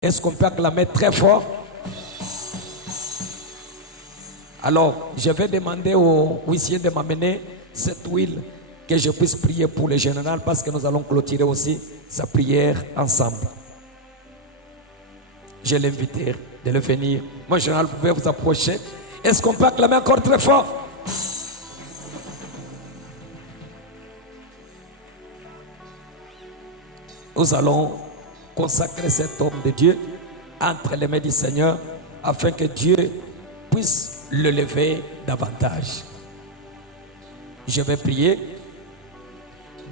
Est-ce qu'on peut acclamer très fort? Alors, je vais demander au huissier de m'amener cette huile que je puisse prier pour le général parce que nous allons clôturer aussi sa prière ensemble. Je l'invite de le venir. Mon général, vous pouvez vous approcher. Est-ce qu'on peut acclamer encore très fort? Nous allons consacrer cet homme de Dieu entre les mains du Seigneur afin que Dieu puisse le lever davantage. Je vais prier.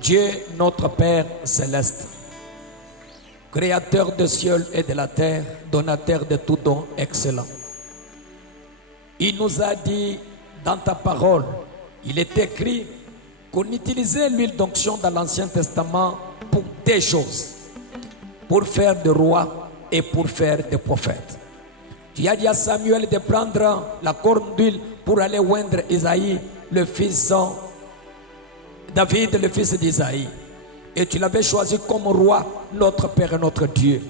Dieu, notre Père céleste, créateur des cieux et de la terre, donateur de tout don excellent. Il nous a dit dans ta parole, il est écrit qu'on utilisait l'huile d'onction dans l'Ancien Testament pour des choses, pour faire des rois et pour faire des prophètes. Tu as dit à Samuel de prendre la corne d'huile pour aller oindre Isaïe, le fils David, le fils d'Isaïe. Et tu l'avais choisi comme roi, notre Père et notre Dieu.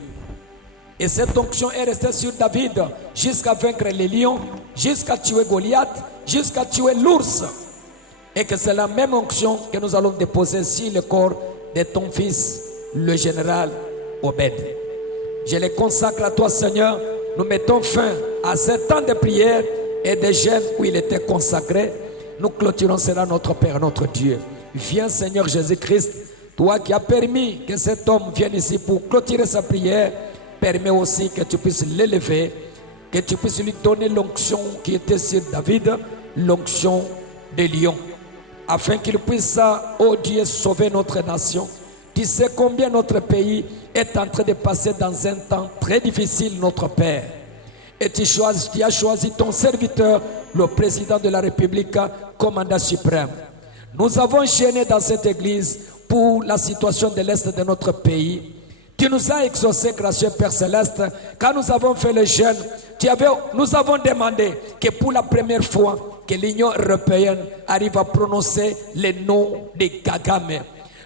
Et cette onction est restée sur David jusqu'à vaincre les lions, jusqu'à tuer Goliath, jusqu'à tuer l'ours. Et que c'est la même onction que nous allons déposer sur le corps de ton fils, le général Obed. Je les consacre à toi, Seigneur. Nous mettons fin à ce temps de prière et de jeûne où il était consacré. Nous clôturons cela, notre Père, notre Dieu. Viens, Seigneur Jésus-Christ, toi qui as permis que cet homme vienne ici pour clôturer sa prière, permets aussi que tu puisses l'élever, que tu puisses lui donner l'onction qui était sur David, l'onction des lions, afin qu'il puisse, oh Dieu, sauver notre nation. Tu sais combien notre pays est en train de passer dans un temps très difficile, notre Père. Et tu as choisi ton serviteur, le président de la République, commandant suprême. Nous avons gêné dans cette église pour la situation de l'Est de notre pays. Tu nous as exaucé, gracieux Père Céleste, quand nous avons fait le jeûne. Nous avons demandé que pour la première fois, que l'Union européenne arrive à prononcer le nom de Kagame.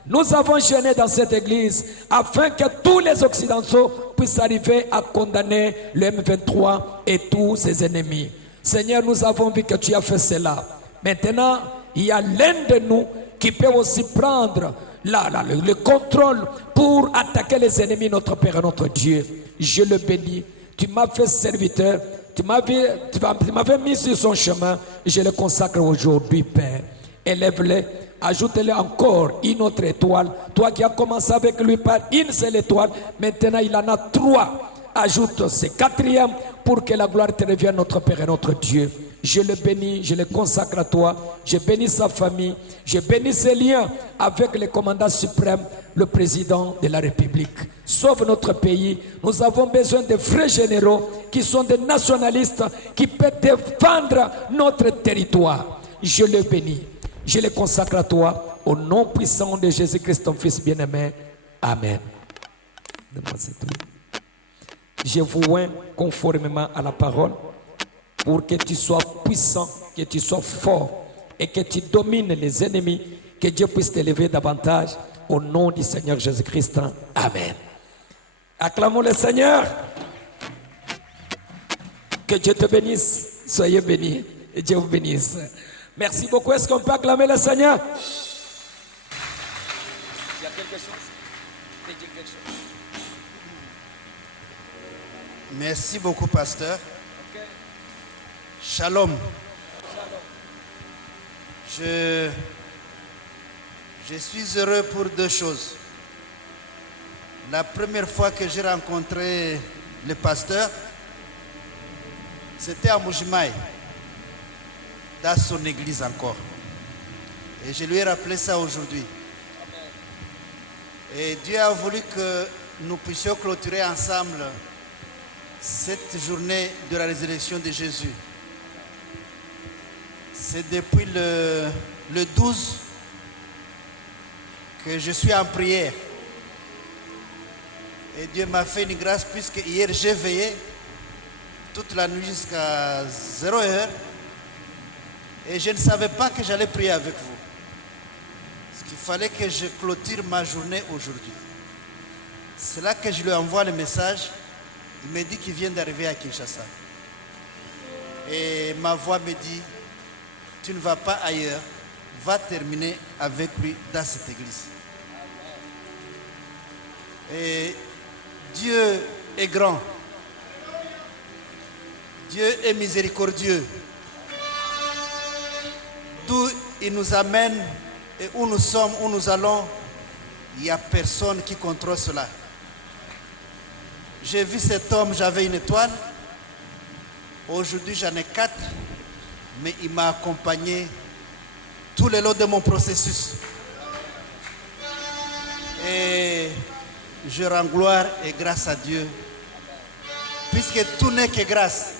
Nous avons jeûné dans cette église afin que tous les Occidentaux puissent arriver à condamner le M23 et tous ses ennemis. Seigneur, nous avons vu que tu as fait cela. Maintenant, il y a l'un de nous qui peut aussi prendre le contrôle pour attaquer les ennemis, notre Père et notre Dieu. Je le bénis. Tu m'as fait serviteur. Tu m'avais mis sur son chemin. Je le consacre aujourd'hui, Père. Élève-le. Ajoute-le encore une autre étoile. Toi qui as commencé avec lui par une seule étoile, maintenant il en a 3. Ajoute ce 4e pour que la gloire te revienne, notre Père et notre Dieu. Je le bénis, je le consacre à toi. Je bénis sa famille. Je bénis ses liens avec le commandant suprême, le président de la République. Sauve notre pays. Nous avons besoin de vrais généraux qui sont des nationalistes qui peuvent défendre notre territoire. Je le bénis. Je le consacre à toi, au nom puissant de Jésus-Christ, ton Fils bien-aimé. Amen. Je vous oins conformément à la parole pour que tu sois puissant, que tu sois fort et que tu domines les ennemis, que Dieu puisse t'élever davantage au nom du Seigneur Jésus-Christ. Amen. Acclamons le Seigneur. Que Dieu te bénisse. Soyez bénis et Dieu vous bénisse. Merci beaucoup. Est-ce qu'on peut acclamer le Seigneur? Il y a quelque chose? Merci beaucoup, pasteur. Okay. Shalom. Je suis heureux pour 2 choses. La première fois que j'ai rencontré le pasteur, c'était à Moujimaï, dans son église encore. Et je lui ai rappelé ça aujourd'hui. Et Dieu a voulu que nous puissions clôturer ensemble cette journée de la résurrection de Jésus. C'est depuis le 12 que je suis en prière. Et Dieu m'a fait une grâce puisque hier j'ai veillé toute la nuit jusqu'à 0h. Et je ne savais pas que j'allais prier avec vous. Parce qu'il fallait que je clôture ma journée aujourd'hui. C'est là que je lui envoie le message Il me dit qu'il vient d'arriver à Kinshasa. Et ma voix me dit, tu ne vas pas ailleurs, va terminer avec lui dans cette église. Et Dieu est grand. Dieu est miséricordieux. D'où il nous amène et où nous sommes, où nous allons, il n'y a personne qui contrôle cela. J'ai vu cet homme, j'avais une étoile. Aujourd'hui, j'en ai 4. Mais il m'a accompagné tout le long de mon processus. Et je rends gloire et grâce à Dieu. Puisque tout n'est que grâce.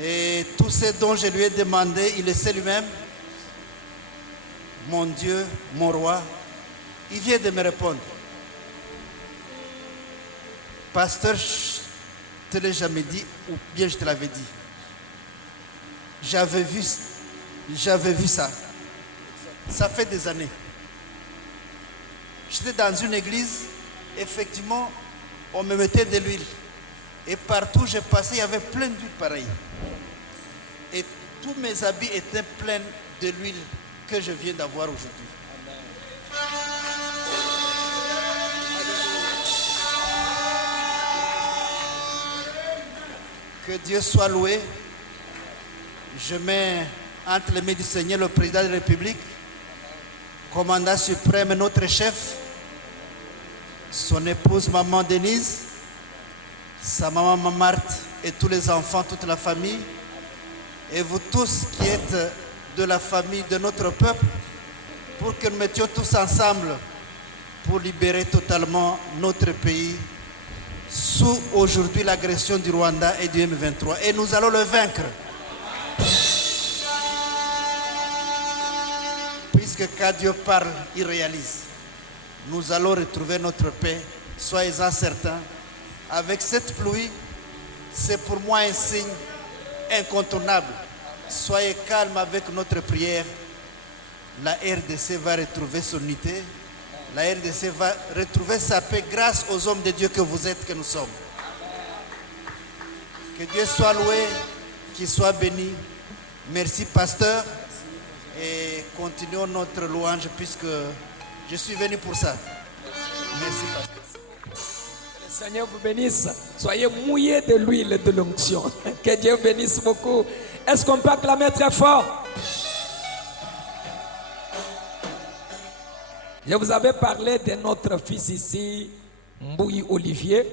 Et tout ce dont je lui ai demandé, il le sait lui-même. Mon Dieu, mon roi, il vient de me répondre. Pasteur, je te l'ai jamais dit, ou bien je te l'avais dit. J'avais vu ça. Ça fait des années. J'étais dans une église, effectivement, on me mettait de l'huile. Et partout où je passais, il y avait plein d'huile pareille. Et tous mes habits étaient pleins de l'huile que je viens d'avoir aujourd'hui. Que Dieu soit loué. Je mets entre les mains du Seigneur le président de la République, commandant suprême, notre chef, son épouse, maman Denise, sa maman Marthe et tous les enfants, toute la famille, et vous tous qui êtes de la famille de notre peuple, pour que nous mettions tous ensemble pour libérer totalement notre pays sous aujourd'hui l'agression du Rwanda et du M23. Et nous allons le vaincre. Puisque quand Dieu parle, il réalise. Nous allons retrouver notre paix, soyez-en certains. Avec cette pluie, c'est pour moi un signe incontournable. Soyez calmes avec notre prière. La RDC va retrouver son unité. La RDC va retrouver sa paix grâce aux hommes de Dieu que vous êtes, que nous sommes. Que Dieu soit loué, qu'il soit béni. Merci, pasteur. Et continuons notre louange puisque je suis venu pour ça. Merci, pasteur. Le Seigneur vous bénisse. Soyez mouillés de l'huile de l'onction. Que Dieu bénisse beaucoup. Est-ce qu'on peut acclamer très fort? Je vous avais parlé de notre fils ici, Mbouyi Olivier,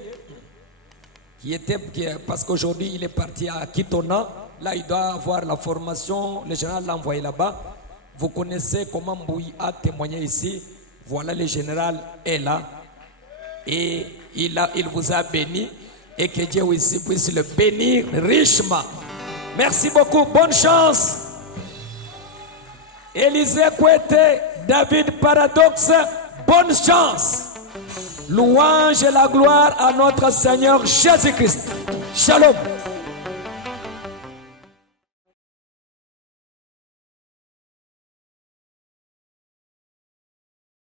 parce qu'aujourd'hui il est parti à Kitona. Là, il doit avoir la formation. Le général l'a envoyé là-bas. Vous connaissez comment Mbouyi a témoigné ici. Voilà, le général est là. Et il vous a béni. Et que Dieu aussi puisse le bénir richement. Merci beaucoup. Bonne chance. Élisée Kouete, David Paradoxe, bonne chance. Louange et la gloire à notre Seigneur Jésus-Christ. Shalom.